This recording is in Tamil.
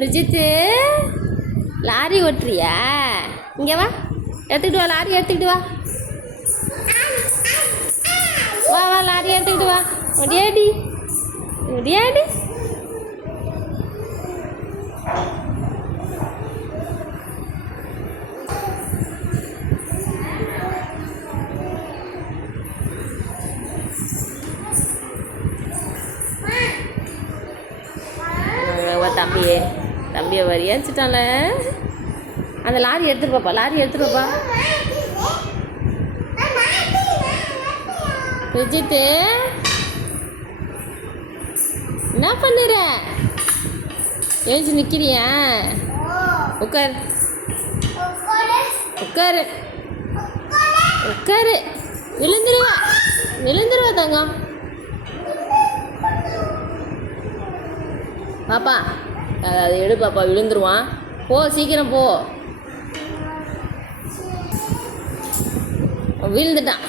பிரிஜித்து லாரி ஓட்டுறியா? இங்கே வா, எடுத்துக்கிட்டு வா, லாரி எடுத்துக்கிட்டு வா. வா வா, லாரி எடுத்துக்கிட்டு வா. முடியாடி முடியாடி. தம்பியை வரியாச்சுட்டால. அந்த லாரி எடுத்துட்டு பாப்பா, லாரி எடுத்துட்டு பாப்பா. விஜித்து என்ன பண்ணுற? எழுச்சி நிற்கிறியா? உட்காரு உட்காரு உட்காரு. விழுந்துருவா விழுந்துருவா தங்கம். பாப்பா அது எடு பாப்பா, விழுந்துருவான். போ சீக்கிரம் போ. விழுந்துட்டான்.